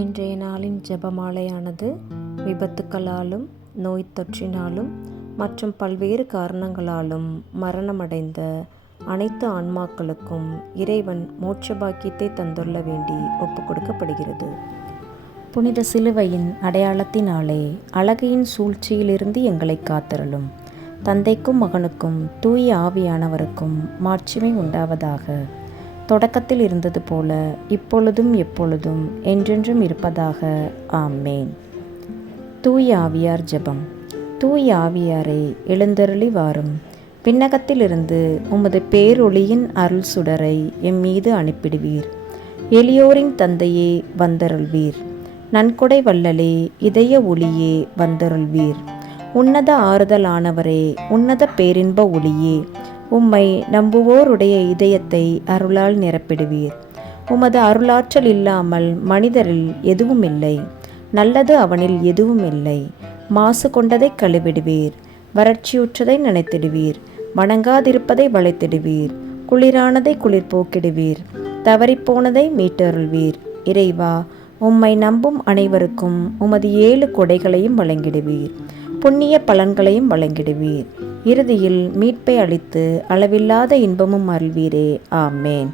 இன்றைய நாளின் ஜெபமாலையானது விபத்துக்களாலும் நோய் தொற்றினாலும் மற்றும் பல்வேறு காரணங்களாலும் மரணமடைந்த அனைத்து ஆன்மாக்களுக்கும் இறைவன் மோட்ச பாக்கியத்தை தந்துள்ள வேண்டி ஒப்புக்கொடுக்கப்படுகிறது. புனித சிலுவையின் அடையாளத்தினாலே அழகையின் சூழ்ச்சியிலிருந்து எங்களை காத்தருளும். தந்தைக்கும் மகனுக்கும் தூய ஆவியானவருக்கும் மாட்சிமை உண்டாவதாக. தொடக்கத்தில் இருந்தது போல இப்பொழுதும் எப்பொழுதும் என்றென்றும் இருப்பதாக. ஆமேன். தூய ஆவியார் ஜெபம். தூய ஆவியாரை எழுந்தருளி வாரும். விண்ணகத்திலிருந்து உமது பேரொளியின் அருள் சுடரை எம்மீது அனுப்பிடுவீர். எளியோரின் தந்தையே வந்தருள்வீர். நன்கொடை வள்ளலே இதய ஒளியே வந்தருள்வீர். உன்னத ஆறுதலானவரே, உன்னத பேரின்ப ஒளியே, உம்மை நம்புவோருடைய இதயத்தை அருளால் நிரப்பிடுவீர். உமது அருளாற்றல் இல்லாமல் மனிதரில் எதுவும் இல்லை. நல்லது அவனில் எதுவும் இல்லை. மாசு கொண்டதை கழுவிடுவீர். வறட்சியுற்றதை நினைத்திடுவீர். வணங்காதிருப்பதை வளைத்திடுவீர். குளிரானதை குளிர் போக்கிடுவீர். தவறிப்போனதை மீட்டருள்வீர். இறைவா, உம்மை நம்பும் அனைவருக்கும் உமது 7 கொடைகளையும் வழங்கிடுவீர். புண்ணிய பலன்களையும் வழங்கிடுவீர். இறுதியில் மீட்பை அளித்து அளவில்லாத இன்பமும் அருள்வீரே. ஆமேன்.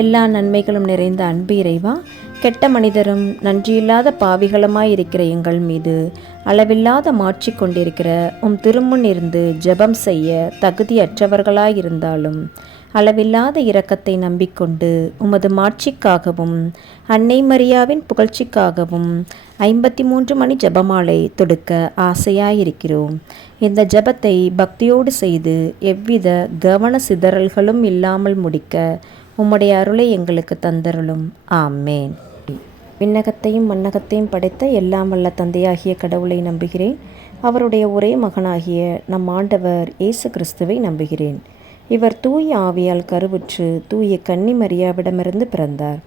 எல்லா நன்மைகளும் நிறைந்த அன்பு இறைவா, கெட்ட மனிதரும் நன்றியில்லாத பாவிகளுமாயிருக்கிற எங்கள் மீது அளவில்லாத மாட்சி கொண்டிருக்கிற உம் திருமுன் இருந்து ஜெபம் செய்ய தகுதியற்றவர்களாயிருந்தாலும் அளவில்லாத இரக்கத்தை நம்பிக்கொண்டு உமது மாட்சிக்காகவும் அன்னை மரியாவின் புகழ்ச்சிக்காகவும் 53 மணி ஜெபமாலை தொடுக்க ஆசையாயிருக்கிறோம். இந்த ஜெபத்தை பக்தியோடு செய்து எவ்வித கவன சிதறல்களும் இல்லாமல் முடிக்க உம்முடைய அருளை எங்களுக்கு தந்தருளும். ஆமேன். விண்ணகத்தையும் மண்ணகத்தையும் படைத்த எல்லாம் வல்ல தந்தையாகிய கடவுளை நம்புகிறேன். அவருடைய ஒரே மகனாகிய நம் ஆண்டவர் இயேசு கிறிஸ்துவை நம்புகிறேன். இவர் தூய ஆவியால் கருவுற்று தூய கன்னி மரியாவிடமிருந்து பிறந்தார்.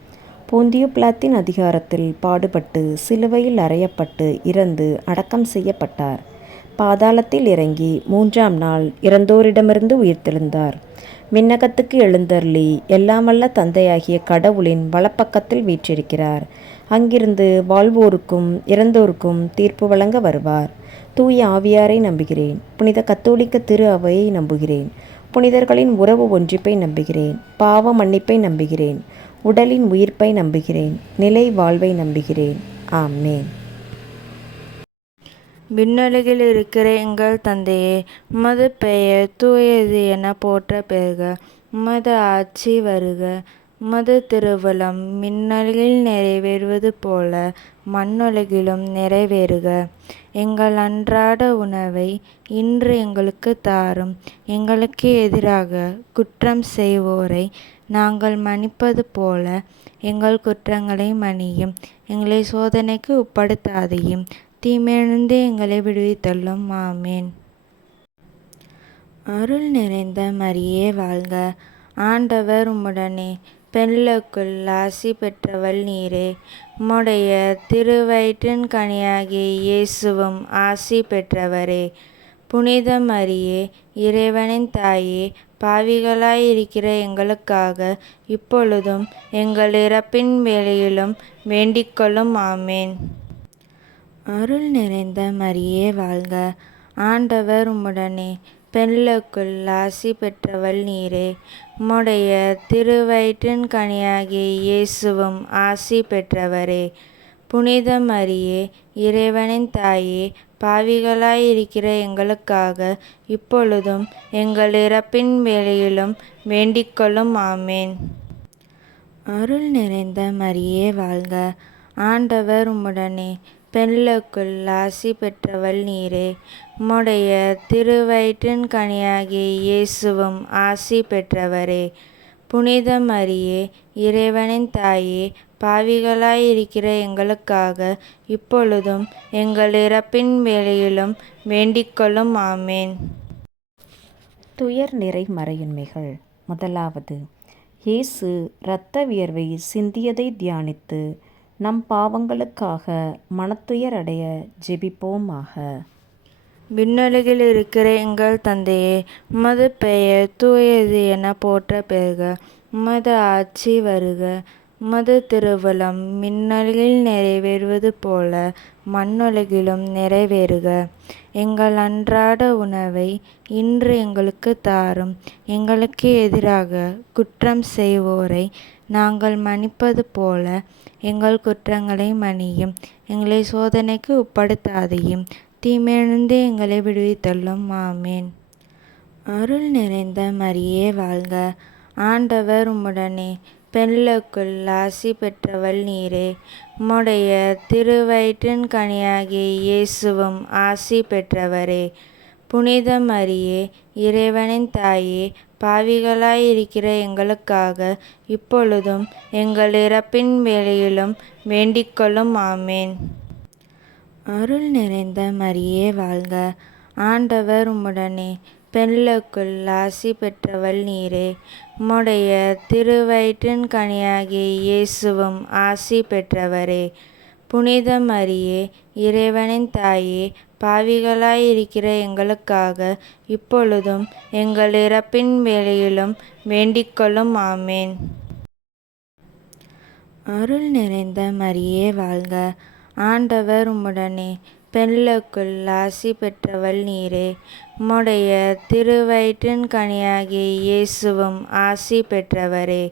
போந்தியு பிலாத்தின் அதிகாரத்தில் பாடுபட்டு சிலுவையில் அறையப்பட்டு இறந்து அடக்கம் செய்யப்பட்டார். பாதாளத்தில் இறங்கி 3ஆம் நாள் இறந்தோரிடமிருந்து உயிர்த்தெழுந்தார். விண்ணகத்துக்கு எழுந்தருளி எல்லாம் வல்ல தந்தையாகிய கடவுளின் வலப்பக்கத்தில் வீற்றிருக்கிறார். அங்கிருந்து வாழ்வோருக்கும் இறந்தோருக்கும் தீர்ப்பு வழங்க வருவார். தூய ஆவியாரை நம்புகிறேன். புனித கத்தோலிக்க திரு அவையை நம்புகிறேன். புனிதர்களின் உறவு ஒன்றிப்பை நம்புகிறேன். பாவ மன்னிப்பை நம்புகிறேன். உடலின் உயிர்ப்பை நம்புகிறேன். நிலை வாழ்வை நம்புகிறேன். ஆமேன். விண்ணுலகில் இருக்கிற எங்கள் தந்தையே, உமது பெயர் தூயது என போற்ற பெறுக. உமது ஆட்சி வருக. உமது திருவுளம் விண்ணுலகில் நிறைவேறுவது போல மண்ணுலகிலும் நிறைவேறுக. எங்கள் அன்றாட உணவை இன்று எங்களுக்கு தாரும். எங்களுக்கு எதிராக குற்றம் செய்வோரை நாங்கள் மன்னிப்பது போல எங்கள் குற்றங்களை மன்னியும். எங்களை சோதனைக்கு உட்படுத்தாதையும் தீமையிலிருந்து எங்களை விடுவித்தள்ளும். ஆமேன். அருள் நிறைந்த மரியே வாழ்க. ஆண்டவர் உம்முடனே, பெண்களுக்குள் ஆசி பெற்றவள் நீரே. உம்முடைய திருவயிற்றின் கனியாகிய இயேசுவும் ஆசி பெற்றவரே. புனித மரியே, இறைவனின் தாயே, பாவிகளாயிருக்கிற எங்களுக்காக இப்பொழுதும் எங்கள் இறப்பின் வேளையிலும் வேண்டிக்கொள்ளும். ஆமேன். அருள் நிறைந்த மரியே வாழ்க. ஆண்டவர் உம்முடனே, பெண்களுக்குள் ஆசி பெற்றவள் நீரே. உம்முடைய திருவயிற்றின் கனியாகிய இயேசுவும் ஆசி பெற்றவரே. புனித மரியே, இறைவனின் தாயே, பாவிகளாயிருக்கிற எங்களுக்காக இப்பொழுதும் எங்கள் இறப்பின் வேளையிலும் வேண்டிக்கொள்ளும். ஆமேன். அருள் நிறைந்த மரியே வாழ்க. ஆண்டவர் உம்முடனே, பெண்களுக்குள் ஆசி பெற்றவள் நீரே. உம்முடைய திருவயிற்றின் கனியாகிய இயேசுவும் ஆசி பெற்றவரே. புனித மரியே, இறைவனின் தாயே, பாவிகளாயிருக்கிற எங்களுக்காக இப்பொழுதும் எங்கள் இறப்பின் வேளையிலும் வேண்டிக்கொள்ளும். ஆமேன். துயர் நிறை மறையுண்மைகள். முதலாவது, இயேசு இரத்த வியர்வை சிந்தியதை தியானித்து நம் பாவங்களுக்காக மனத்துயர் அடைய ஜெபிப்போமாக. விண்ணுலகில் இருக்கிற எங்கள் தந்தையே, உமது பெயர் தூயது என போற்ற பெறுக. உமது ஆட்சி வருக. உமது திருவுளம் மின்னலில் நிறைவேறுவது போல மண்ணுலகிலும் நிறைவேறுக. எங்கள் அன்றாட உணவை இன்று எங்களுக்கு தாரும். எங்களுக்கு எதிராக குற்றம் செய்வோரை நாங்கள் மன்னிப்பது போல எங்கள் குற்றங்களை மன்னியும். எங்களை சோதனைக்கு உட்படுத்தாதையும், தீமையிலிருந்து எங்களை விடுவித்தள்ளும். ஆமேன். அருள் நிறைந்த மரியே வாழ்க. ஆண்டவர் உம்முடனே, பெண்களுக்குள் ஆசி பெற்றவள் நீரே. உம்முடைய திருவயிற்றின் கனியாகிய இயேசுவும் ஆசி பெற்றவரே. புனித மரியே, இறைவனின் தாயே, பாவிகளாயிருக்கிற எங்களுக்காக இப்பொழுதும் எங்கள் இறப்பின் வேளையிலும் வேண்டிக்கொள்ளும். ஆமேன். அருள் நிறைந்த மரியே வாழ்க. ஆண்டவர் உம்முடனே, பெண்களுக்குள் ஆசி பெற்றவள் நீரே. உம்முடைய திருவயிற்றின் கனியாகிய இயேசுவும் ஆசி பெற்றவரே. புனித மரியே, இறைவனின் தாயே, பாவிகளாயிருக்கிற எங்களுக்காக இப்பொழுதும் எங்கள் இறப்பின் வேளையிலும் வேண்டிக்கொள்ளும். ஆமேன். அருள் நிறைந்த மரியே வாழ்க. ஆண்டவர் உம்முடனே, பெண்களுக்குள் ஆசி பெற்றவள் நீரே. உம்முடைய திருவயிற்றின் கனியாகிய இயேசுவும் ஆசி பெற்றவரே.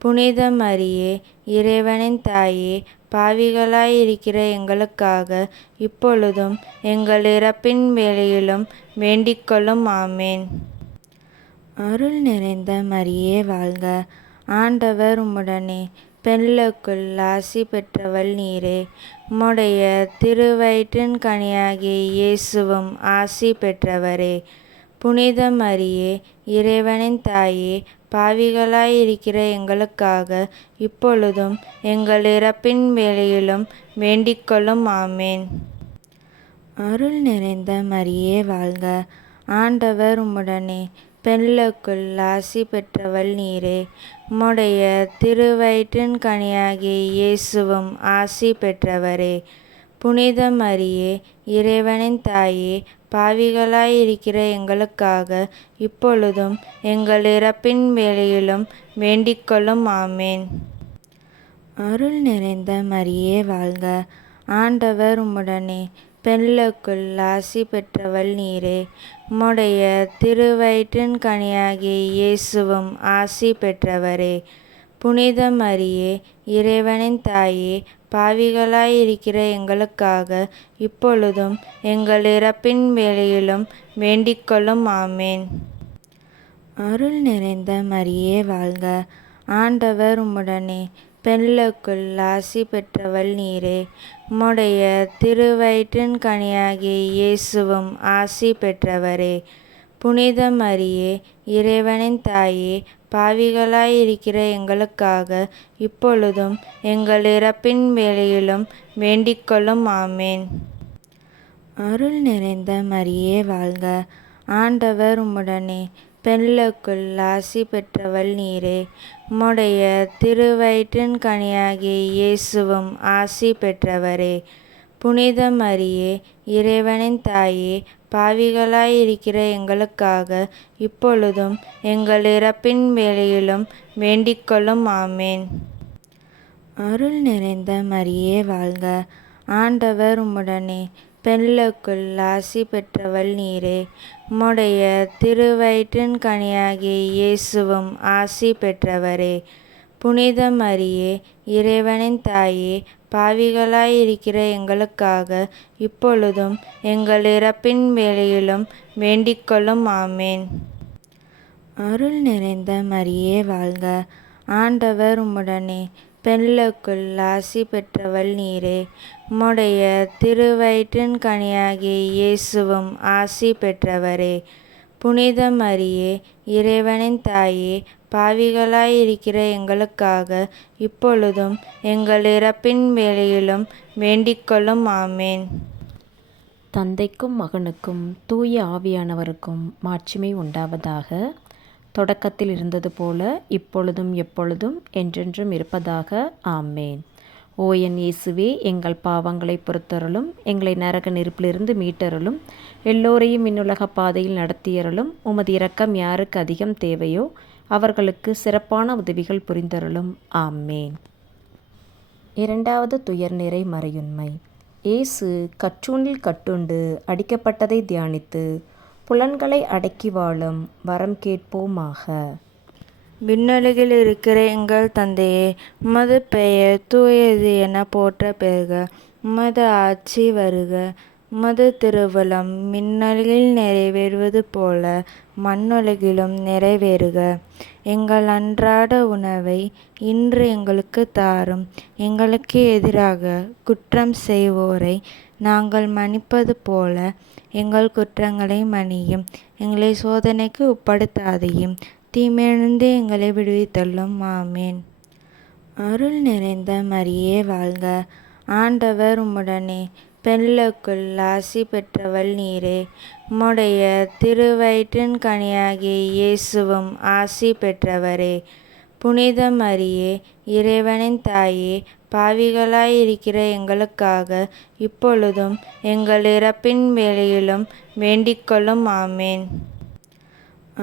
புனித மரியே, இறைவனின் தாயே, பாவிகளாயிருக்கிற எங்களுக்காக இப்பொழுதும் எங்கள் இறப்பின் வேளையிலும் வேண்டிக்கொள்ளும். ஆமேன். அருள் நிறைந்த மரியே வாழ்க. ஆண்டவர் உம்முடனே, பெண்களுக்குள் ஆசி பெற்றவள் நீரே. உம்முடைய திருவயிற்றின் கனியாகிய இயேசுவும் ஆசி பெற்றவரே. புனித மரியே, இறைவனின் தாயே, பாவிகளாயிருக்கிற எங்களுக்காக இப்பொழுதும் எங்கள் இறப்பின் வேளையிலும் வேண்டிக்கொள்ளும். ஆமேன். அருள் நிறைந்த மரியே வாழ்க. ஆண்டவர் உம்முடனே, பெண்களுக்குள் ஆசி பெற்றவள் நீரே. உம்முடைய திருவயிற்றின் கனியாகிய இயேசுவும் ஆசி பெற்றவரே. புனித மரியே, இறைவனின் தாயே, பாவிகளாயிருக்கிற எங்களுக்காக இப்பொழுதும் எங்கள் இறப்பின் வேளையிலும் வேண்டிக்கொள்ளும். ஆமேன். அருள் நிறைந்த மரியே வாழ்க. ஆண்டவர் உம்முடனே, பெண்களுக்குள் ஆசி பெற்றவள் நீரே. உம்முடைய திருவயிற்றின் கனியாகிய இயேசுவும் ஆசி பெற்றவரே. புனித மரியே, இறைவனின் தாயே, பாவிகளாயிருக்கிற எங்களுக்காக இப்பொழுதும் எங்கள் இறப்பின் வேளையிலும் வேண்டிக்கொள்ளும். ஆமேன். அருள் நிறைந்த மரியே வாழ்க. ஆண்டவர் உம்முடனே, பெண்களுக்குள் ஆசி பெற்றவள் நீரே. உம்முடைய திருவயிற்றின் கனியாகிய இயேசுவும் ஆசி பெற்றவரே. புனித மரியே, இறைவனின் தாயே, பாவிகளாயிருக்கிற எங்களுக்காக இப்பொழுதும் எங்கள் இறப்பின் வேளையிலும் வேண்டிக்கொள்ளும். ஆமேன். அருள் நிறைந்த மரியே வாழ்க. ஆண்டவர் உம்முடனே, பெண்களுக்குள் ஆசி பெற்றவள் நீரே. உம்முடைய திருவயிற்றின் கனியாகிய இயேசுவும் ஆசி பெற்றவரே. புனித மரியே, இறைவனின் தாயே, பாவிகளாயிருக்கிற எங்களுக்காக இப்பொழுதும் எங்கள் இறப்பின் வேளையிலும் வேண்டிக்கொள்ளும். ஆமேன். அருள் நிறைந்த மரியே வாழ்க. ஆண்டவர் உம்முடனே, பெண்களுக்குள் ஆசி பெற்றவள் நீரே. உம்முடைய திருவயிற்றின் கனியாகிய இயேசுவும் ஆசி பெற்றவரே. புனித மரியே, இறைவனின் தாயே, பாவிகளாயிருக்கிற எங்களுக்காக இப்பொழுதும் எங்கள் இறப்பின் வேளையிலும் வேண்டிக்கொள்ளும். ஆமேன். அருள் நிறைந்த மரியே வாழ்க. ஆண்டவர் உம்முடனே, பெண்களுக்குள் ஆசி பெற்றவள் நீரே. உம்முடைய திருவயிற்றின் கனியாகிய இயேசுவும் ஆசி பெற்றவரே. புனித மரியே, இறைவனின் தாயே, பாவிகளாயிருக்கிற எங்களுக்காக இப்பொழுதும் எங்கள் இறப்பின் வேளையிலும் வேண்டிக்கொள்ளும். ஆமேன். தந்தைக்கும் மகனுக்கும் தூய ஆவியானவருக்கும் மாட்சிமை உண்டாவதாக. தொடக்கத்தில் இருந்தது போல இப்பொழுதும் எப்பொழுதும் என்றென்றும் இருப்பதாக. ஆமேன். ஓ என் இயேசுவே, எங்கள் பாவங்களை பொறுத்தருளும், எங்களை நரக நெருப்பிலிருந்து மீட்டருளும், எல்லோரையும் விண்ணுலக பாதையில் நடத்தியருளும். உமது இரக்கம் யாருக்கு அதிகம் தேவையோ அவர்களுக்கு சிறப்பான உதவிகள் புரிந்தருளும். ஆமேன். இரண்டாவது துயர்நிறை மறையுண்மை. இயேசு கற்றூணில் கட்டுண்டு அடிக்கப்பட்டதை தியானித்து புலன்களை அடக்கி வாழும் வரம் கேட்போமாக. விண்ணுலகில் இருக்கிற எங்கள் தந்தையே, உமது பெயர் தூயது என போற்ற பெறுக. உமது ஆட்சி வருக. உமது திருவுளம் விண்ணுலகில் நிறைவேறுவது போல மண்ணுலகிலும் நிறைவேறுக. எங்கள் அன்றாட உணவை இன்று எங்களுக்கு தாரும். எங்களுக்கு எதிராக குற்றம் செய்வோரை நாங்கள் மன்னிப்பது போல எங்கள் குற்றங்களை மன்னியும். எங்களை சோதனைக்கு உட்படுத்தாதையும், தீமையிலிருந்து எங்களை விடுவித்தள்ளும். ஆமேன். அருள் நிறைந்த மரியே வாழ்க. ஆண்டவர் உம்முடனே, பெண்களுக்குள் ஆசி பெற்றவள் நீரே. உம்முடைய திருவயிற்றின் கனியாகிய இயேசுவும் ஆசி பெற்றவரே. புனித மரியே, இறைவனின் தாயே, பாவிகளாயிருக்கிற எங்களுக்காக இப்பொழுதும் எங்கள் இறப்பின் வேளையிலும் வேண்டிக்கொள்ளும். ஆமேன்.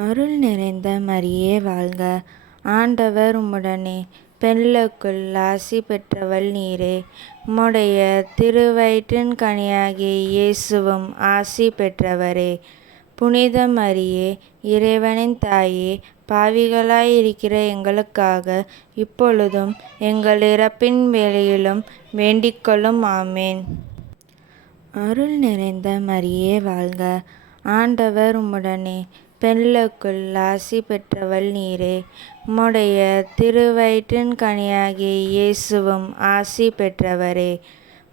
அருள் நிறைந்த மரியே வாழ்க. ஆண்டவர் உம்முடனே, பெண்களுக்குள் ஆசி பெற்றவள் நீரே. உம்முடைய திருவயிற்றின் கனியாகிய இயேசுவும் ஆசி பெற்றவரே. புனித மரியே, இறைவனின் தாயே, பாவிகளாயிருக்கிற எங்களுக்காக இப்பொழுதும் எங்கள் இறப்பின் வேளையிலும் வேண்டிக்கொள்ளும். ஆமேன். அருள் நிறைந்த மரியே வாழ்க. ஆண்டவர் உம்முடனே, பெண்களுக்குள் ஆசி பெற்றவள் நீரே. உம்முடைய திருவயிற்றின் கனியாகிய இயேசுவும் ஆசி பெற்றவரே.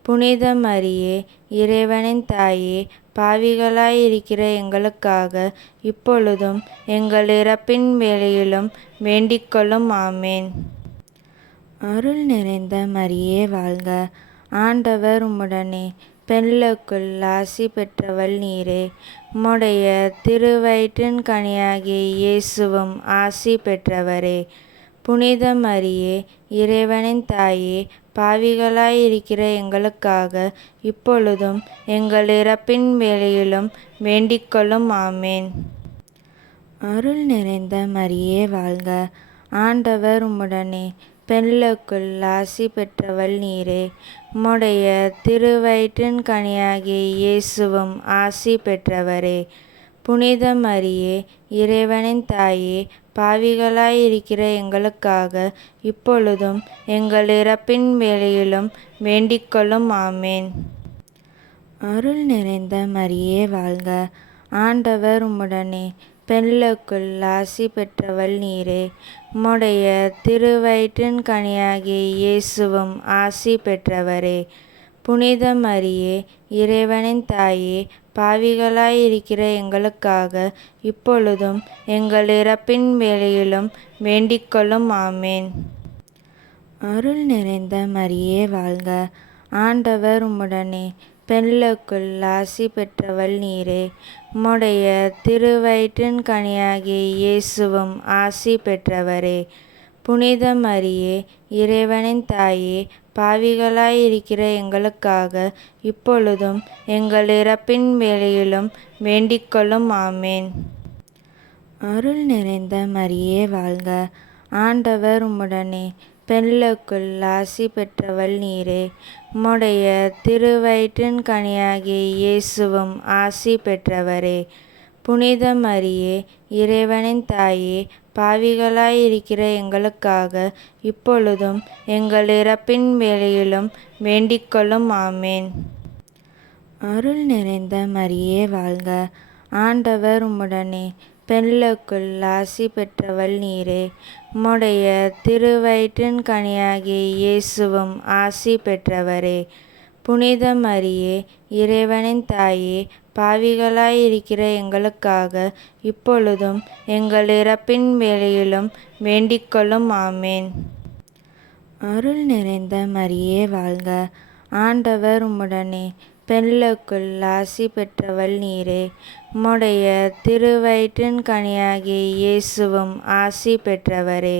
புனித மரியே, இறைவனின் தாயே, பாவிகளாயிருக்கிற எங்களுக்காக இப்பொழுதும் எங்கள் இறப்பின் வேளையிலும் வேண்டிக்கொள்ளும். ஆமேன். அருள் நிறைந்த மரியே வாழ்க. ஆண்டவர் உம்முடனே, பெண்களுக்குள் ஆசி பெற்றவள் நீரே. உம்முடைய திருவயிற்றின் கனியாகிய இயேசுவும் ஆசி பெற்றவரே. புனித மரியே, இறைவனின் தாயே, பாவிகளாயிருக்கிற எங்களுக்காக இப்பொழுதும் எங்கள் இறப்பின் வேளையிலும் வேண்டிக்கொள்ளும். ஆமேன். அருள் நிறைந்த மரியே வாழ்க. ஆண்டவர் உம்முடனே, பெண்களுக்குள் ஆசி பெற்றவள் நீரே. உம்முடைய திருவயிற்றின் கனியாகிய இயேசுவும் ஆசி பெற்றவரே. புனித மரியே, இறைவனின் தாயே, பாவிகளாயிருக்கிற எங்களுக்காக இப்பொழுதும் எங்கள் இறப்பின் வேளையிலும் வேண்டிக்கொள்ளும். ஆமேன். அருள் நிறைந்த மரியே வாழ்க. ஆண்டவர் உம்முடனே, பெண்களுக்குள் ஆசி பெற்றவள் நீரே. உம்முடைய திருவயிற்றின் கனியாகிய இயேசுவும் ஆசி பெற்றவரே. புனித மரியே, இறைவனின் தாயே, பாவிகளாயிருக்கிற எங்களுக்காக இப்பொழுதும் எங்கள் இறப்பின் வேளையிலும் வேண்டிக்கொள்ளும். ஆமேன். அருள் நிறைந்த மரியே வாழ்க. ஆண்டவர் உம்முடனே, பெண்களுக்குள் ஆசி பெற்றவள் நீரே. உம்முடைய திருவயிற்றின் கனியாகிய இயேசுவும் ஆசி பெற்றவரே. புனித மரியே, இறைவனின் தாயே, பாவிகளாயிருக்கிற எங்களுக்காக இப்பொழுதும் எங்கள் இறப்பின் வேளையிலும் வேண்டிக்கொள்ளும். ஆமேன். அருள் நிறைந்த மரியே வாழ்க. ஆண்டவர் உம்முடனே, பெண்களுக்குள் ஆசி பெற்றவள் நீரே. உம்முடைய திருவயிற்றின் கனியாகிய இயேசுவும் ஆசி பெற்றவரே. புனித மரியே, இறைவனின் தாயே, பாவிகளாயிருக்கிற எங்களுக்காக இப்பொழுதும் எங்கள் இறப்பின் வேளையிலும் வேண்டிக்கொள்ளும். ஆமேன். அருள் நிறைந்த மரியே வாழ்க. ஆண்டவர் உம்முடனே, பெண்களுக்குள் ஆசி பெற்றவள் நீரே. உம்முடைய திருவயிற்றின் கனியாகிய இயேசுவும் ஆசி பெற்றவரே. புனித மரியே, இறைவனின் தாயே, பாவிகளாயிருக்கிற எங்களுக்காக இப்பொழுதும் எங்கள் இறப்பின் வேளையிலும் வேண்டிக்கொள்ளும். ஆமேன். அருள் நிறைந்த மரியே வாழ்க. ஆண்டவர் உம்முடனே, பெண்களுக்குள் ஆசி பெற்றவள் நீரே. உம்முடைய திருவயிற்றின் கனியாகிய இயேசுவும் ஆசி பெற்றவரே.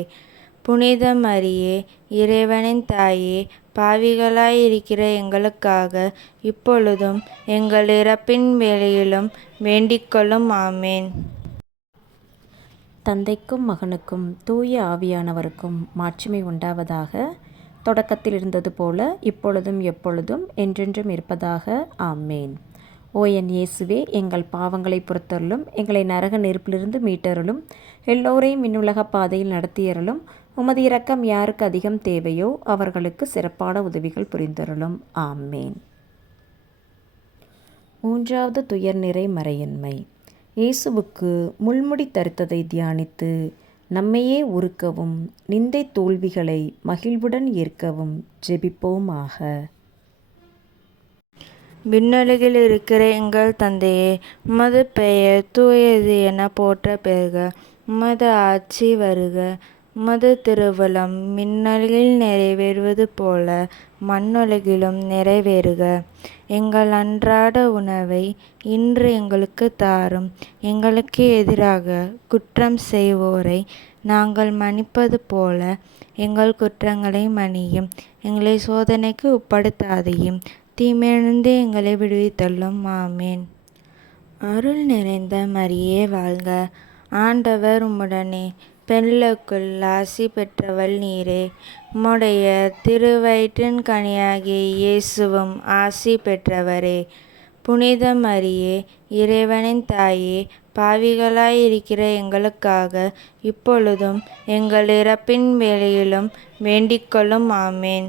புனித மரியே, இறைவனின் தாயே, பாவிகளாயிருக்கிற எங்களுக்காக இப்பொழுதும் எங்கள் இறப்பின் வேளையிலும் வேண்டிக்கொள்ளும். ஆமேன். தந்தைக்கும் மகனுக்கும் தூய ஆவியானவருக்கும் மாட்சிமை உண்டாவதாக. தொடக்கத்தில் இருந்தது போல இப்பொழுதும் எப்பொழுதும் என்றென்றும் இருப்பதாக. ஆமேன். ஓ என் இயேசுவே, எங்கள் பாவங்களை பொறுத்தருளும், எங்களை நரக நெருப்பிலிருந்து மீட்டருளும், எல்லோரையும் விண்ணுலக பாதையில் நடத்தியருளும். உமது இரக்கம் யாருக்கு அதிகம் தேவையோ அவர்களுக்கு சிறப்பான உதவிகள் புரிந்தருளும். ஆமேன். மூன்றாவது துயர்நிறை மறையின்மை. இயேசுவுக்கு முள்முடி தரித்ததை தியானித்து நம்மையே உருக்கவும் நிந்தை தோல்விகளை மகிழ்வுடன் ஏற்கவும் ஜெபிப்போமாக. விண்ணுலகில் இருக்கிற எங்கள் தந்தையே, உமது பெயர் தூயது என போற்ற பெறுக. உமது ஆட்சி வருக. உமது திருவுளம் விண்ணுலகில் நிறைவேறுவது போல மண்ணுலகிலும் நிறைவேறுக. எங்கள் அன்றாட உணவை இன்று எங்களுக்கு தாரும். எங்களுக்கு எதிராக குற்றம் செய்வோரை நாங்கள் மன்னிப்பது போல எங்கள் குற்றங்களை மன்னியும். எங்களை சோதனைக்கு உட்படுத்தாதையும், தீமையிலிருந்து எங்களை விடுவித்தள்ளும். ஆமேன். அருள் நிறைந்த மரியே வாழ்க. ஆண்டவர் உம்முடனே, பெண்களுக்குள் ஆசி பெற்றவள் நீரே. உம்முடைய திருவயிற்றின் கனியாகிய இயேசுவும் ஆசி பெற்றவரே. புனித மரியே, இறைவனின் தாயே, பாவிகளாயிருக்கிற எங்களுக்காக இப்பொழுதும் எங்கள் இறப்பின் வேளையிலும் வேண்டிக்கொள்ளும். ஆமேன்.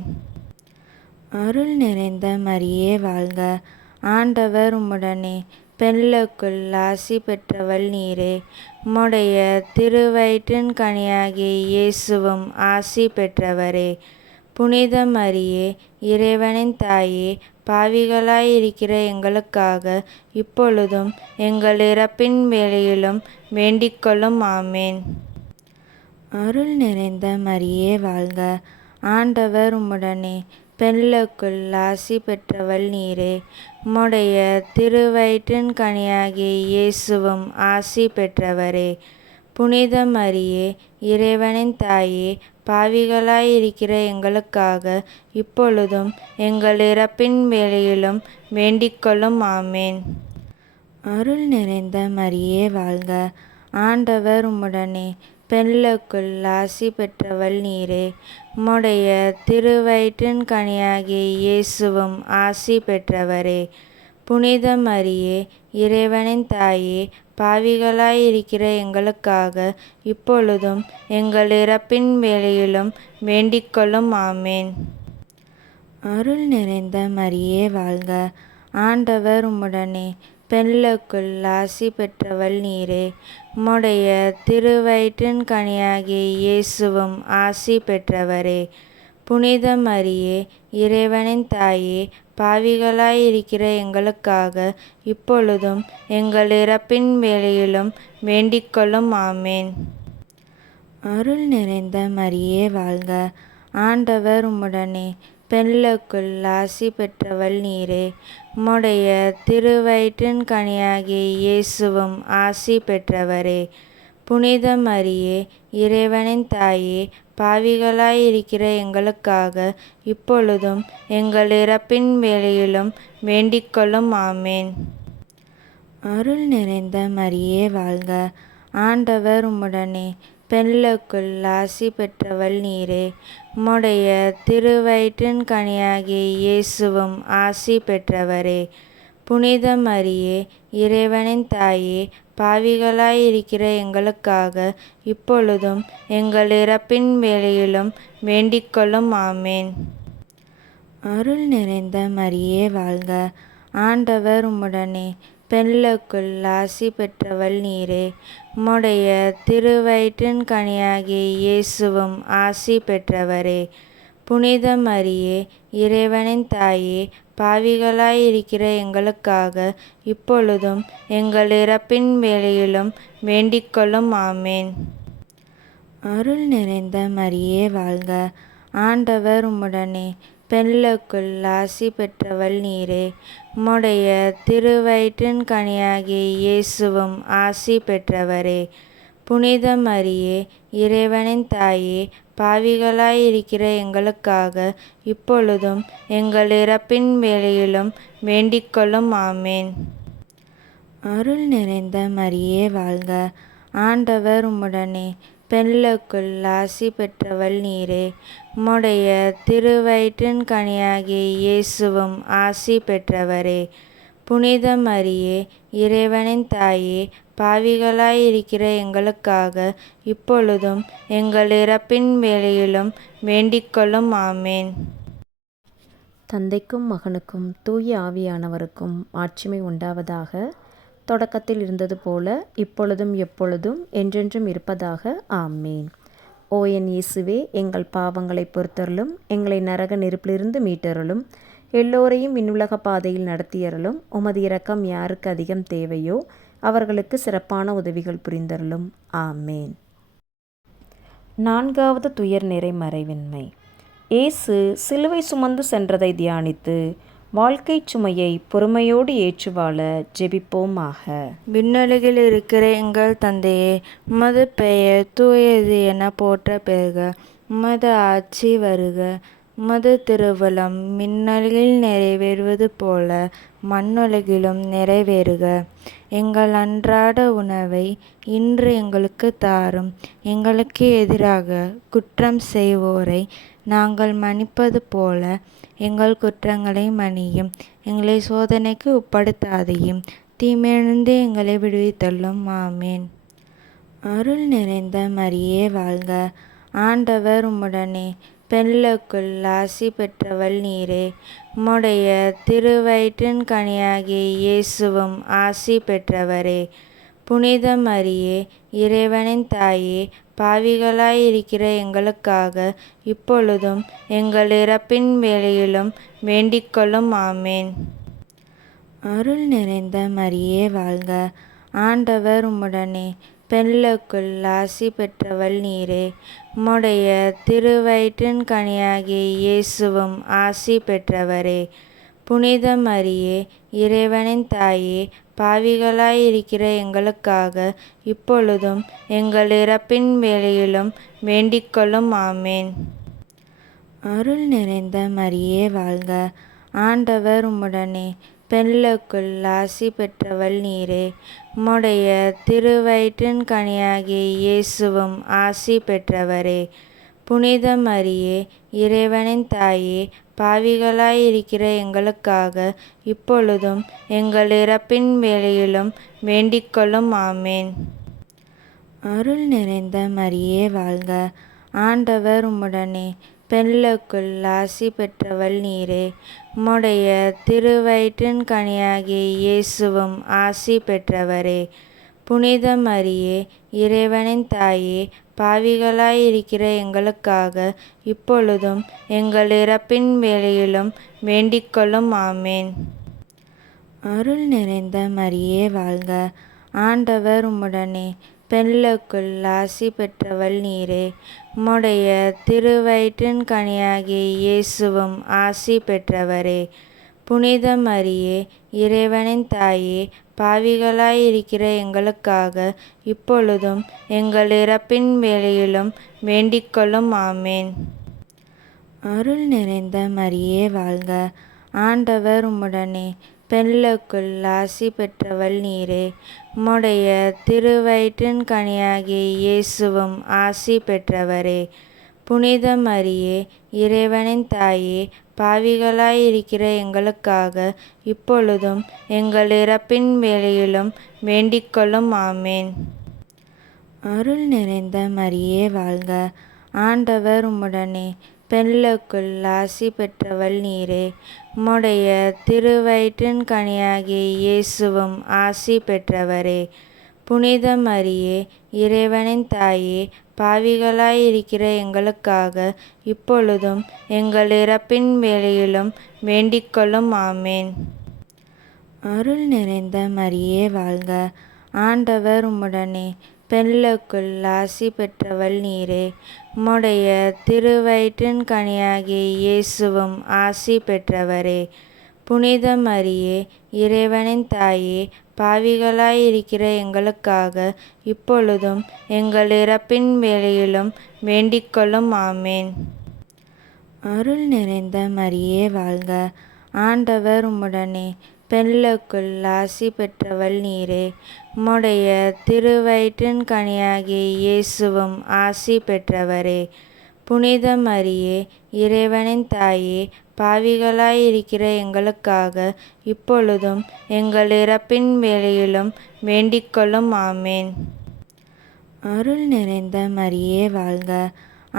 அருள் நிறைந்த மரியே வாழ்க. ஆண்டவர் உம்முடனே, பெண்களுக்குள் ஆசி பெற்றவள் நீரே. உம்முடைய திருவயிற்றின் கனியாகிய இயேசுவும் ஆசி பெற்றவரே. புனித மரியே, இறைவனின் தாயே, பாவிகளாயிருக்கிற எங்களுக்காக இப்பொழுதும் எங்கள் இறப்பின் வேளையிலும் வேண்டிக்கொள்ளும். ஆமேன். அருள் நிறைந்த மரியே வாழ்க. ஆண்டவர் உம்முடனே, பெண்களுக்குள் ஆசி பெற்றவள் நீரே. உம்முடைய திருவயிற்றின் கனியாகிய இயேசுவும் ஆசி பெற்றவரே. புனித மரியே, இறைவனின் தாயே, பாவிகளாயிருக்கிற எங்களுக்காக இப்பொழுதும் எங்கள் இறப்பின் வேளையிலும் வேண்டிக்கொள்ளும். ஆமேன். அருள் நிறைந்த மரியே வாழ்க. ஆண்டவர் உம்முடனே, பெண்களுக்குள் ஆசி பெற்றவள் நீரே. உம்முடைய திருவயிற்றின் கனியாகிய இயேசுவும் ஆசி பெற்றவரே. புனித மரியே, இறைவனின் தாயே, பாவிகளாயிருக்கிற எங்களுக்காக இப்பொழுதும் எங்கள் இறப்பின் வேளையிலும் வேண்டிக்கொள்ளும். ஆமேன். அருள் நிறைந்த மரியே வாழ்க. ஆண்டவர் உம்முடனே, பெண்களுக்குள் ஆசி பெற்றவள் நீரே. உம்முடைய திருவயிற்றின் கனியாகிய இயேசுவும் ஆசி பெற்றவரே. புனித மரியே, இறைவனின் தாயே, பாவிகளாயிருக்கிற எங்களுக்காக இப்பொழுதும் எங்கள் இறப்பின் வேளையிலும் வேண்டிக்கொள்ளும். ஆமேன். அருள் நிறைந்த மரியே வாழ்க. ஆண்டவர் உம்முடனே, பெண்களுக்குள் ஆசி பெற்றவள் நீரே. உம்முடைய திருவயிற்றின் கனியாகிய இயேசுவும் ஆசி பெற்றவரே. புனித மரியே, இறைவனின் தாயே, பாவிகளாயிருக்கிற எங்களுக்காக இப்பொழுதும் எங்கள் இறப்பின் வேளையிலும் வேண்டிக்கொள்ளும். ஆமேன். அருள் நிறைந்த மரியே வாழ்க. ஆண்டவர் உம்முடனே, பெண்களுக்குள் ஆசி பெற்றவள் நீரே. உம்முடைய திருவயிற்றின் கனியாகிய இயேசுவும் ஆசி பெற்றவரே. புனித மரியே, இறைவனின் தாயே, பாவிகளாயிருக்கிற எங்களுக்காக இப்பொழுதும் எங்கள் இறப்பின் வேளையிலும் வேண்டிக்கொள்ளும். ஆமேன். அருள் நிறைந்த மரியே வாழ்க. ஆண்டவர் உம்முடனே, பெண்களுக்குள் ஆசி பெற்றவள் நீரே. உம்முடைய திருவயிற்றின் கனியாகிய இயேசுவும் ஆசி பெற்றவரே. புனித மரியே, இறைவனின் தாயே, பாவிகளாயிருக்கிற எங்களுக்காக இப்பொழுதும் எங்கள் இறப்பின் வேளையிலும் வேண்டிக்கொள்ளும். ஆமேன். அருள் நிறைந்த மரியே வாழ்க. ஆண்டவர் உம்முடனே, பெண்களுக்குள் ஆசி பெற்றவள் நீரே. உம்முடைய திருவயிற்றின் கனியாகிய இயேசுவும் ஆசி பெற்றவரே. புனித மரியே, இறைவனின் தாயே, பாவிகளாயிருக்கிற எங்களுக்காக இப்பொழுதும் எங்கள் இறப்பின் வேளையிலும் வேண்டிக்கொள்ளும். ஆமேன். அருள் நிறைந்த மரியே வாழ்க. ஆண்டவர் உம்முடனே, பெண்களுக்குள் ஆசி பெற்றவள் நீரே. உம்முடைய திருவயிற்றின் கனியாகிய இயேசுவும் ஆசி பெற்றவரே. புனித மரியே, இறைவனின் தாயே, பாவிகளாயிருக்கிற எங்களுக்காக இப்பொழுதும் எங்கள் இறப்பின் வேளையிலும் வேண்டிக்கொள்ளும். ஆமேன். தந்தைக்கும் மகனுக்கும் தூய ஆவியானவருக்கும் மாட்சிமை உண்டாவதாக. தொடக்கத்தில் இருந்தது போல இப்பொழுதும் எப்பொழுதும் என்றென்றும் இருப்பதாக. ஆமேன். ஓ என் இயேசுவே, எங்கள் பாவங்களை பொறுத்தருளும், எங்களை நரக நெருப்பிலிருந்து மீட்டருளும், எல்லோரையும் விண்ணுலக பாதையில் நடத்தியருளும். உமது இரக்கம் யாருக்கு அதிகம் தேவையோ அவர்களுக்கு சிறப்பான உதவிகள் புரிந்தருளும். ஆமேன். 4வது துயர் நிறை மறைவின்மை. இயேசு சிலுவை சுமந்து சென்றதை தியானித்து வாழ்க்கை சுமையை பொறுமையோடு ஏற்று வாழ ஜெபிப்போமாக. விண்ணுலகில் இருக்கிற எங்கள் தந்தையே, உமது பெயர் தூயது என போற்ற பெறுக. உமது ஆட்சி வருக. உமது திருவுளம் விண்ணுலகில் நிறைவேறுவது போல மண்ணுலகிலும் நிறைவேறுக. எங்கள் அன்றாட உணவை இன்று எங்களுக்கு தாரும். எங்களுக்கு எதிராக குற்றம் செய்வோரை நாங்கள் மன்னிப்பது போல எங்கள் குற்றங்களை மன்னியும். எங்களை சோதனைக்கு உட்படுத்தாதையும், தீமையிலிருந்து எங்களை விடுவித்தள்ளும். ஆமேன். அருள் நிறைந்த மரியே வாழ்க. ஆண்டவர் உம்முடனே. பெண்களுக்குள் ஆசி பெற்றவள் நீரே. உம்முடைய திருவயிற்றின் கனியாகிய இயேசுவும் ஆசி பெற்றவரே. புனித மரியே, இறைவனின் தாயே, பாவிகளாயிருக்கிற எங்களுக்காக இப்பொழுதும் எங்கள் இறப்பின் வேளையிலும் வேண்டிக்கொள்ளும். ஆமேன். அருள் நிறைந்த மரியே வாழ்க. ஆண்டவர் உம்முடனே. பெண்களுக்குள் ஆசி பெற்றவள் நீரே. உம்முடைய திருவயிற்றின் கனியாகிய இயேசுவும் ஆசி பெற்றவரே. புனித மரியே, இறைவனின் தாயே, பாவிகளாயிருக்கிற எங்களுக்காக இப்பொழுதும் எங்கள் இறப்பின் வேளையிலும் வேண்டிக்கொள்ளும். ஆமேன். அருள் நிறைந்த மரியே வாழ்க. ஆண்டவர் உம்முடனே. பெண்களுக்குள் ஆசி பெற்றவள் நீரே. உம்முடைய திருவயிற்றின் கனியாகிய இயேசுவும் ஆசி பெற்றவரே. புனித மரியே, இறைவனின் தாயே, பாவிகளாயிருக்கிற எங்களுக்காக இப்பொழுதும் எங்கள் இறப்பின் வேளையிலும் வேண்டிக்கொள்ளும். ஆமேன். அருள் நிறைந்த மரியே வாழ்க. ஆண்டவர் உம்முடனே. பெண்களுக்குள் ஆசி பெற்றவள் நீரே. உம்முடைய திருவயிற்றின் கனியாகிய இயேசுவும் ஆசி பெற்றவரே. புனித மரியே, இறைவனின் தாயே, பாவிகளாயிருக்கிற எங்களுக்காக இப்பொழுதும் எங்கள் இறப்பின் வேளையிலும் வேண்டிக்கொள்ளும். ஆமேன். அருள் நிறைந்த மரியே வாழ்க. ஆண்டவர் உம்முடனே. பெண்களுக்குள் ஆசி பெற்றவள் நீரே. உம்முடைய திருவயிற்றின் கனியாகிய இயேசுவும் ஆசி பெற்றவரே. புனித மரியே, இறைவனின் தாயே, பாவிகளாயிருக்கிற எங்களுக்காக இப்பொழுதும் எங்கள் இறப்பின் வேளையிலும் வேண்டிக்கொள்ளும். ஆமேன். அருள் நிறைந்த மரியே வாழ்க. ஆண்டவர் உம்முடனே. பெண்களுக்குள் ஆசி பெற்றவள் நீரே. உம்முடைய திருவயிற்றின் கனியாகிய இயேசுவும் ஆசி பெற்றவரே. புனித மரியே, இறைவனின் தாயே, பாவிகளாயிருக்கிற எங்களுக்காக இப்பொழுதும் எங்கள் இறப்பின் வேளையிலும் வேண்டிக்கொள்ளும். ஆமேன். அருள் நிறைந்த மரியே வாழ்க. ஆண்டவர் உம்முடனே. பெண்களுக்குள் ஆசி பெற்றவள் நீரே. உம்முடைய திருவயிற்றின் கனியாகிய இயேசுவும் ஆசி பெற்றவரே. புனித மரியே, இறைவனின் தாயே, பாவிகளாயிருக்கிற எங்களுக்காக இப்பொழுதும் எங்கள் இறப்பின் வேளையிலும் வேண்டிக்கொள்ளும். ஆமேன். அருள் நிறைந்த மரியே வாழ்க. ஆண்டவர் உம்முடனே. பெண்களுக்குள் ஆசி பெற்றவள் நீரே. உம்முடைய திருவயிற்றின் கனியாகிய இயேசுவும் ஆசி பெற்றவரே. புனித மரியே, இறைவனின் தாயே, பாவிகளாயிருக்கிற எங்களுக்காக இப்பொழுதும் எங்கள் இறப்பின் வேளையிலும் வேண்டிக்கொள்ளும். ஆமேன். அருள் நிறைந்த மரியே வாழ்க. ஆண்டவர் உம்முடனே. பெண்களுக்குள் ஆசி பெற்றவள் நீரே. உம்முடைய திருவயிற்றின் கனியாகிய இயேசுவும் ஆசி பெற்றவரே. புனித மரியே, இறைவனின் தாயே, பாவிகளாயிருக்கிற எங்களுக்காக இப்பொழுதும் எங்கள் இறப்பின் வேளையிலும் வேண்டிக்கொள்ளும். ஆமேன். அருள் நிறைந்த மரியே வாழ்க.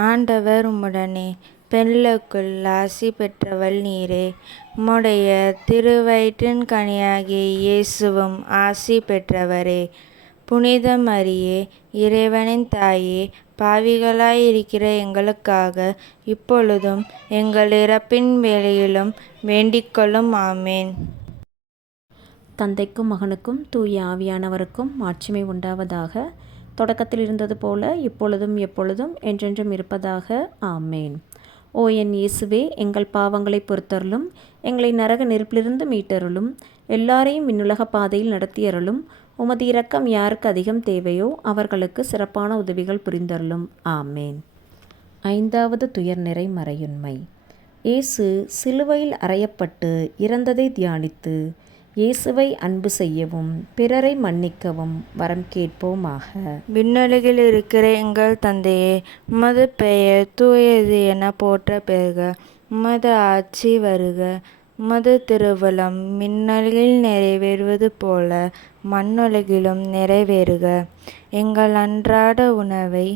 ஆண்டவர் உம்முடனே. பெண்களுக்குள் ஆசி பெற்றவள் நீரே. உம்முடைய திருவயிற்றின் கனியாகிய இயேசுவும் ஆசி பெற்றவரே. புனித மரியே, இறைவனின் தாயே, பாவிகளாயிருக்கிற எங்களுக்காக இப்பொழுதும் எங்கள் இறப்பின் வேளையிலும் வேண்டிக்கொள்ளும். ஆமேன். தந்தைக்கும் மகனுக்கும் தூய ஆவியானவருக்கும் மாட்சிமை உண்டாவதாக. தொடக்கத்தில் இருந்தது போல இப்பொழுதும் எப்பொழுதும் என்றென்றும் இருப்பதாக. ஆமேன். ஓ என் இயேசுவே, எங்கள் பாவங்களை பொறுத்தருளும், எங்களை நரக நெருப்பிலிருந்து மீட்டருளும், எல்லாரையும் விண்ணுலக பாதையில் நடத்தியருளும். உமது இரக்கம் யாருக்கு அதிகம் தேவையோ அவர்களுக்கு சிறப்பான உதவிகள் புரிந்தருளும். ஆமேன். 5வது துயர்நிறை மறையுண்மை. இயேசு சிலுவையில் அறையப்பட்டு இறந்ததை தியானித்து இயேசுவை அன்பு செய்யவும் பிறரை மன்னிக்கவும் வரம் கேட்போமாக. விண்ணுலகில் இருக்கிற எங்கள் தந்தையே, உமது பெயர் தூயது என போற்ற பெறுக. உமது ஆட்சி வருக. உமது திருவுளம் விண்ணுலகில் நிறைவேறுவது போல மண்ணுலகிலும் நிறைவேறுக. எங்கள் அன்றாட உணவை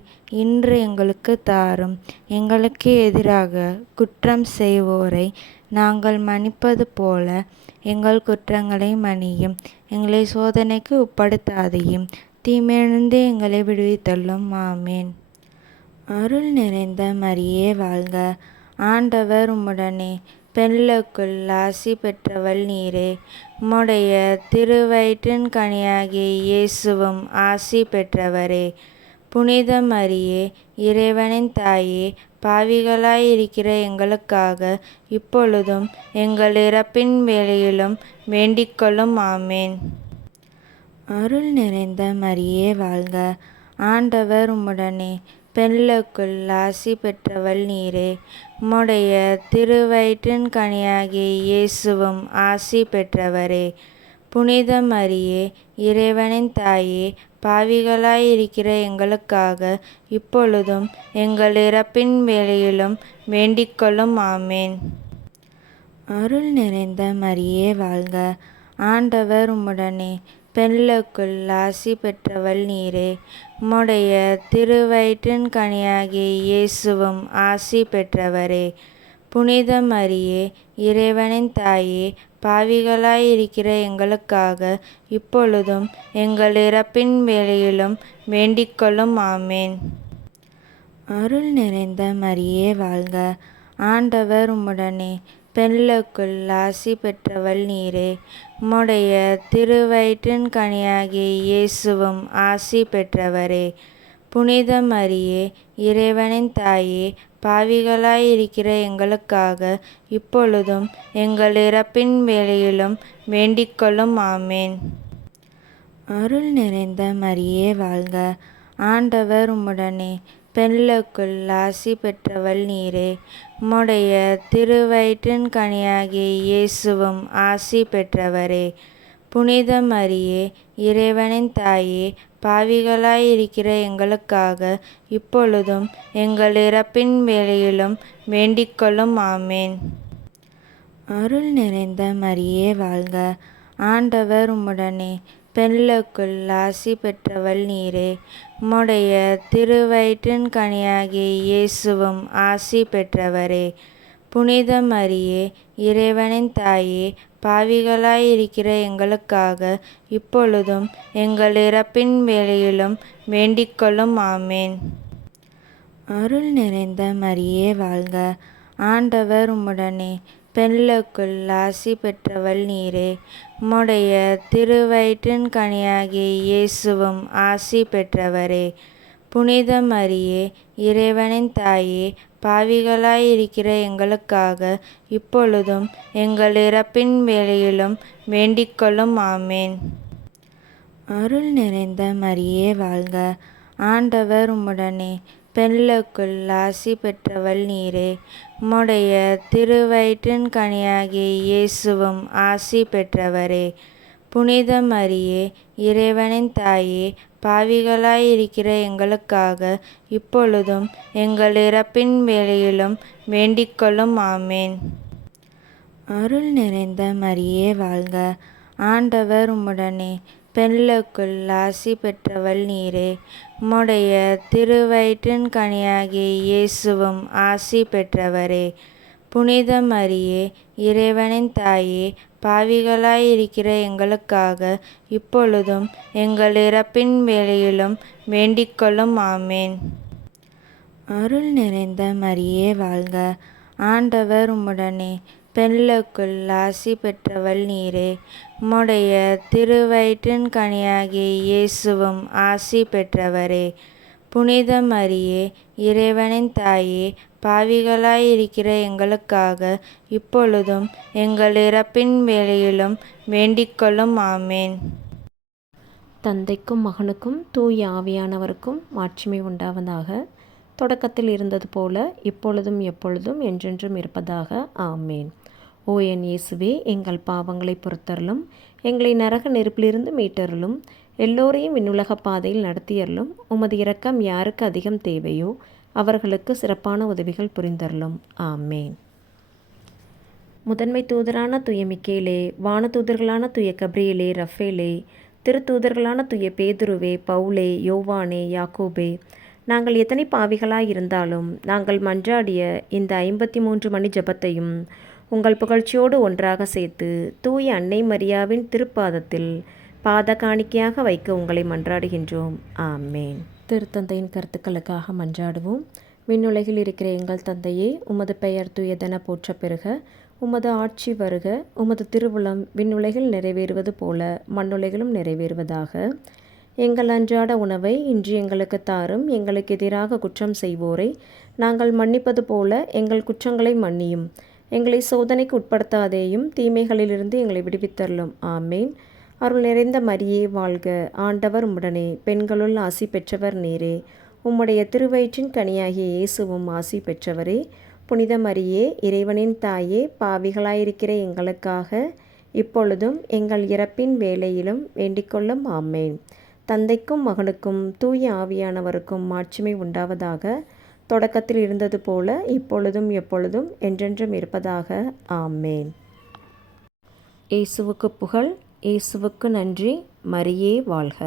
இன்று எங்களுக்கு தாரும். எங்களுக்கு எதிராக குற்றம் செய்வோரை நாங்கள் மன்னிப்பது போல எங்கள் குற்றங்களை மன்னியும். எங்களை சோதனைக்கு உட்படுத்தாதையும், தீமையிலிருந்து எங்களை விடுவித்தள்ளும். ஆமேன். அருள் நிறைந்த மரியே வாழ்க. ஆண்டவர் உம்முடனே. பெண்களுக்குள் ஆசி பெற்றவள் நீரே. உம்முடைய திருவயிற்றின் கனியாகிய இயேசுவும் ஆசி பெற்றவரே. புனித மரியே, இறைவனின் தாயே, பாவிகளாயிருக்கிற எங்களுக்காக இப்பொழுதும் எங்கள் இறப்பின் வேளையிலும் வேண்டிக்கொள்ளும். ஆமேன். அருள் நிறைந்த மரியே வாழ்க. ஆண்டவர் உம்முடனே. பெண்களுக்குள் ஆசி பெற்றவள் நீரே. உம்முடைய திருவயிற்றின் கனியாகிய இயேசுவும் ஆசி பெற்றவரே. புனித மரியே, இறைவனின் தாயே, பாவிகளாயிருக்கிற எங்களுக்காக இப்பொழுதும் எங்கள் இறப்பின் வேளையிலும் வேண்டிக்கொள்ளும். ஆமேன். அருள் நிறைந்த மரியே வாழ்க. ஆண்டவர் உம்முடனே. பெண்களுக்குள் ஆசி பெற்றவள் நீரே. உம்முடைய திருவயிற்றின் கனியாகிய இயேசுவும் ஆசி பெற்றவரே. புனித மரியே, இறைவனின் தாயே, பாவிகளாயிருக்கிற எங்களுக்காக இப்பொழுதும் எங்கள் இறப்பின் வேளையிலும் வேண்டிக்கொள்ளும். ஆமேன். அருள் நிறைந்த மரியே வாழ்க. ஆண்டவர் உம்முடனே. பெண்களுக்குள் ஆசி பெற்றவள் நீரே. உம்முடைய திருவயிற்றின் கனியாகிய இயேசுவும் ஆசி பெற்றவரே. புனித மரியே, இறைவனின் தாயே, பாவிகளாயிருக்கிற எங்களுக்காக இப்பொழுதும் எங்கள் இறப்பின் வேளையிலும் வேண்டிக்கொள்ளும். ஆமேன். அருள் நிறைந்த மரியே வாழ்க. ஆண்டவர் உம்முடனே. பெண்களுக்குள் ஆசி பெற்றவள் நீரே. உம்முடைய திருவயிற்றின் கனியாகிய இயேசுவும் ஆசி பெற்றவரே. புனித மரியே, இறைவனின் தாயே, பாவிகளாயிருக்கிற எங்களுக்காக இப்பொழுதும் எங்கள் இறப்பின் வேளையிலும் வேண்டிக்கொள்ளும். ஆமேன். அருள் நிறைந்த மரியே வாழ்க. ஆண்டவர் உம்முடனே. பெண்களுக்குள் ஆசி பெற்றவள் நீரே. உம்முடைய திருவயிற்றின் கனியாகிய இயேசுவும் ஆசி பெற்றவரே. புனித மரியே, இறைவனின் தாயே, பாவிகளாயிருக்கிற எங்களுக்காக இப்பொழுதும் எங்கள் இறப்பின் வேளையிலும் வேண்டிக்கொள்ளும். ஆமேன். அருள் நிறைந்த மரியே வாழ்க. ஆண்டவர் உம்முடனே. பெண்களுக்குள் ஆசி பெற்றவள் நீரே. உம்முடைய திருவயிற்றின் கனியாகிய இயேசுவும் ஆசி பெற்றவரே. புனித மரியே, இறைவனின் தாயே, பாவிகளாயிருக்கிற எங்களுக்காக இப்பொழுதும் எங்கள் இறப்பின் வேளையிலும் வேண்டிக்கொள்ளும். ஆமேன். அருள் நிறைந்த மரியே வாழ்க. ஆண்டவர் உம்முடனே. பெண்களுக்குள் ஆசி பெற்றவள் நீரே. உம்முடைய திருவயிற்றின் கனியாகிய இயேசுவும் ஆசி பெற்றவரே. புனித மரியே, இறைவனின் தாயே, பாவிகளாயிருக்கிற எங்களுக்காக இப்பொழுதும் எங்கள் இறப்பின் வேளையிலும் வேண்டிக்கொள்ளும். ஆமேன். அருள் நிறைந்த மரியே வாழ்க. ஆண்டவர் உம்முடனே. பெண்களுக்குள் ஆசி பெற்றவள் நீரே. உம்முடைய திருவயிற்றின் கனியாகிய இயேசுவும் ஆசி பெற்றவரே. புனித மரியே, இறைவனின் தாயே, பாவிகளாயிருக்கிற எங்களுக்காக இப்பொழுதும் எங்கள் இறப்பின் வேளையிலும் வேண்டிக்கொள்ளும். ஆமேன். அருள் நிறைந்த மரியே வாழ்க. ஆண்டவர் உம்முடனே. பெண்களுக்குள் ஆசி பெற்றவள் நீரே. உம்முடைய திருவயிற்றின் கனியாகிய இயேசுவும் ஆசி பெற்றவரே. புனித மரியே, இறைவனின் தாயே, பாவிகளாயிருக்கிற எங்களுக்காக இப்பொழுதும் எங்கள் இறப்பின் வேளையிலும் வேண்டிக்கொள்ளும். ஆமேன். தந்தைக்கும் மகனுக்கும் தூய ஆவியானவருக்கும் மாட்சிமை உண்டாவதாக. தொடக்கத்தில் இருந்தது போல இப்பொழுதும் எப்பொழுதும் என்றென்றும் இருப்பதாக. ஆமேன். ஓ என் இயேசுவே, எங்கள் பாவங்களை பொறுத்தருளும், எங்களை நரக நெருப்பிலிருந்து மீட்டருளும், எல்லோரையும் விண்ணுலக பாதையில் நடத்தியருளும். உமது இரக்கம் யாருக்கு அதிகம் தேவையோ அவர்களுக்கு சிறப்பான உதவிகள் புரிந்தருளும். ஆமேன். முதன்மை தூதரான தூய மிக்கேலே, வானதூதர்களான தூய கப்ரியேலே, ரஃபேலே, திருத்தூதர்களான தூய பேதுருவே, பவுலே, யோவானே, யாக்கோபே, நாங்கள் எத்தனை பாவிகளாயிருந்தாலும் நாங்கள் மன்றாடிய இந்த 53 மணி ஜெபத்தையும் உங்கள் புகழ்ச்சியோடு ஒன்றாக சேர்த்து தூய அன்னை மரியாவின் திருப்பாதத்தில் பாத காணிக்கையாக வைக்க உங்களை மன்றாடுகின்றோம். ஆமேன். திருத்தந்தையின் கருத்துக்களுக்காக மன்றாடுவோம். விண்ணுலகில் இருக்கிற எங்கள் தந்தையே, உமது பெயர் தூயதென போற்ற பெறுக. உமது ஆட்சி வருக. உமது திருவுளம் விண்ணுலகில் நிறைவேறுவது போல மண்ணுலகிலும் நிறைவேறுவதாக. எங்கள் அன்றாட உணவை இன்று எங்களுக்கு தாரும். எங்களுக்கு எதிராக குற்றம் செய்வோரை நாங்கள் மன்னிப்பது போல எங்கள் குற்றங்களை மன்னியும். எங்களை சோதனைக்கு உட்படுத்தாதேயும், தீமைகளிலிருந்து எங்களை விடுவித்தருளும். ஆமேன். அருள் நிறைந்த மரியே வாழ்க. ஆண்டவர் உம்முடனே. பெண்களுள் ஆசி பெற்றவர் நீரே. உம்முடைய திருவயிற்றின் கனியாகிய இயேசுவும் ஆசி பெற்றவரே. புனித மரியே, இறைவனின் தாயே, பாவிகளாயிருக்கிற எங்களுக்காக இப்பொழுதும் எங்கள் இறப்பின் வேளையிலும் வேண்டிக்கொள்ளும். ஆமேன். தந்தைக்கும் மகனுக்கும் தூய ஆவியானவருக்கும் மாட்சிமை உண்டாவதாக. தொடக்கத்தில் இருந்தது போல இப்பொழுதும் எப்பொழுதும் என்றென்றும் இருப்பதாக. ஆமேன். இயேசுவுக்கு புகழ். இயேசுவுக்கு நன்றி. மரியே வாழ்க.